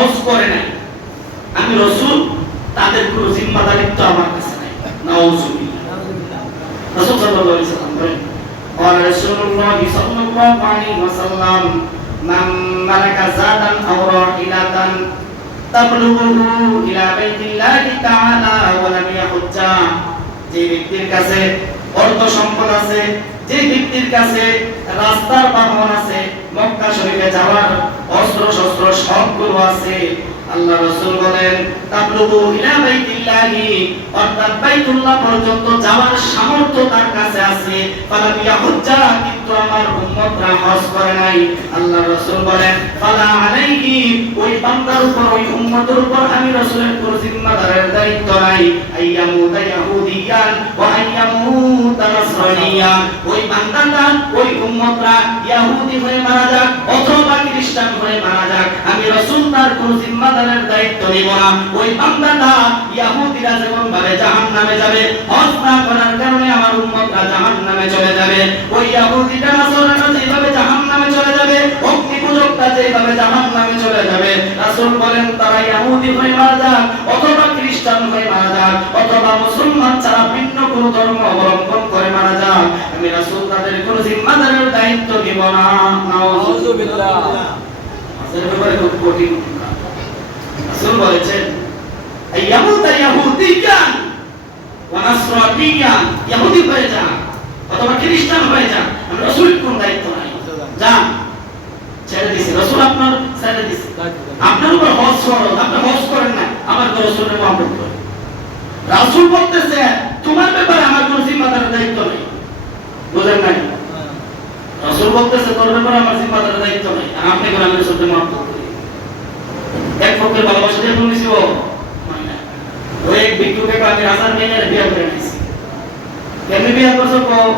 হজ করে নাই আমি রসুল তাদের কোনো জিম্মাদারিত্ব আমার কাছে নাই নাউজুবিল্লাহ রাসূল সাল্লাল্লাহু আলাইহি সাল্লাম বলেন قال رسول الله صلى الله عليه وسلم من ملك زادا أو راحلة تبلغه إلى بيت الله تعالى ولم يحج যে ব্যক্তির কাছে অর্থ সম্পদ আছে যে ব্যক্তির কাছে রাস্তার বাহন আছে মক্কা শরীফে যাওয়ার অস্ত্র শস্ত্র সবগুলো আছে। আল্লাহ রাসূল বলেন, তাবলুগু ইলা বাইতিল্লাহি অর্থাৎ বাইতুল্লাহ পর্যন্ত যাওয়ার সামর্থ্য তার কাছে আছে। ফালা বিয়াহুজ্জা কিন্তু আমার উম্মতরা হজ করে নাই। আল্লাহ রাসূল বলেন, ফালা আলাইহি ওই বান্দার উপর, ওই উম্মতের উপর আমি রাসূলের কোন জিম্মাদারের দায়িত্ব নাই। আইয়ামুতা ইয়াহুদিয়ান ওয়া আইয়ামুতা নাসরানিয়ান ওই বান্দাটা, ওই উম্মতরা ইহুদি হয়ে মারা যাক, অথবা খ্রিস্টান হয়ে মারা যাক, আমি রাসূল তার কোন জিম্মাদারের দায়িত্ব নিব না। ওই বান্দাটা ইহুদিরা যেমন ভাবে জাহান্নামে যাবে, হজ করার কারণে আমার উম্মতরা জাহান্নামে চলে যাবে। ওই ইহুদিটা নাসরানিরা যেভাবে জাহান্নামে চলে যাবে অগ্নি পূজকটা যেভাবে জাহান্নামে চলে যাবে রাসূল বলেন, তারা ইহুদি হয়ে মারা যাক, অথবা খ্রিস্টান হয়ে মারা যাক, অথবা মুসলমান ছাড়া ভিন্ন কোনো ধর্ম অবলম্বন করে মারা যাক। আমি রাসূল তাদের কোনো জিম্মাদারের দায়িত্ব নিব না। নাউজুবিল্লাহ। আসলে ব্যাপারে খুব কঠিন রাসূল বলেছেন আইয়ামুতা ইয়াহুদিয়ান ওয়া নাসরানিয়ান ইহুদি হয়ে যা অথবা খ্রিস্টান হয়ে যা আমি রাসূল কোন দায়িত্ব নাই যান ছেড়ে দিছি রাসূল আপনার ছেড়ে দিছি আপনার ফরজ আপনি হজ করেন না আমার তো রাসূলের মহব্বত করেন। রাসূল বলতেছে তোমার ব্যাপারে আমার কোনো জিম্মাদারের দায়িত্ব নেই। বুঝেন নাই? রাসূল বলতেছে তোর ব্যাপারে আমার জিম্মাদারের দায়িত্ব নেই আর আপনি করে আমি রাসূলকে মহব্বত করি এক পক্ষের ভালোবাসা দিয়ে বলেছি ও ওই এক ভিক্ষুকে আমি রাজার মেয়ে বিয়ে করে নিয়েছি কেমনি বিয়ে করছ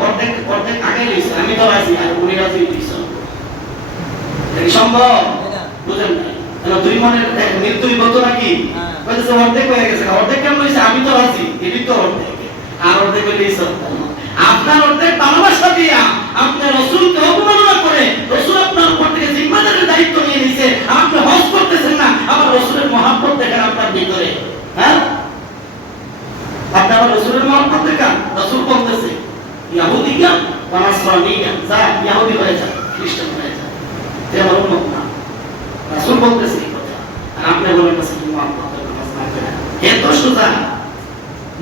অর্ধেক অর্ধেক আগে লইছে আমি তো আছি আর উনি রাজি সম্ভব? কেন দুই মৃত্যু বিপদ নাকি? হ্যাঁ। বলতেছে অর্ধেক হয়ে গেছে। অর্ধেক কেমন হয়েছে আমি তো আছি এটি তো অর্ধেক। আর অর্ধেক হইলে আপনার অর্ধেক ভালোবাসা দিয়া আপনার রসুলকে অবমাননা করে রসুল আপনার উপর থেকে জিম্মাদারের দায়িত্ব নিয়ে নিছে। আপনি হজ করতেছেন না আবার রসুলের মহাব্বত দেখেন আপনার ভিতরে। হ্যাঁ? আপনি আবার রসুলের মহাব্বত দেখান। রসুল বলতেছে ইয়াহুদিয়া বা নাসরানিয়া যা ইয়াহুদি হয়ে যা খ্রিস্টান হয়ে যা। তুই আমার উন্মত না। রাসূল বলতেছে আপনি বলেন কাছে কি মহব্বত নামাজ না করে এত সোজা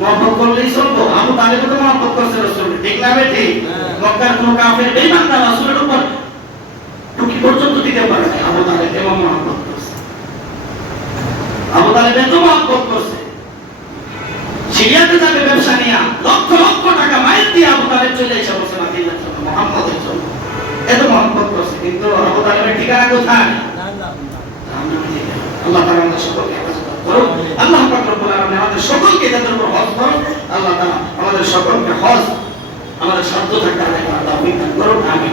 মহব্বত করলেই চলবো। আবু তালেব তো মহব্বত করছে রাসূল ঠিক না বে ঠিক হ্যাঁ। মক্কার কোন কাফের বেঈমান না রাসূলের উপর টুকি পর্যন্ত দিতে পারে আবু তালেব এমন মহব্বত করছে? আবু তালেব এত মহব্বত করছে। সিরিয়াতে যাবে ব্যবসা নিয়ে লক্ষ লক্ষ টাকা মাইল দিয়ে আবু তালেব চলে এসে বসে মাদিনার জন্য মুহাম্মদের জন্য। এত মহব্বত করছে কিন্তু আবু তালেবের ঠিকানা কোথায়? আল্লাহ তারা আমাদের সকলকে আল্লাহ রব্বুল আমাদের সকলকে যাদের উপর হজ আল্লাহ তারা আমাদের সকলকে হজ, আমাদের শব্দ থাকা আল্লাহ করুন। আমিন।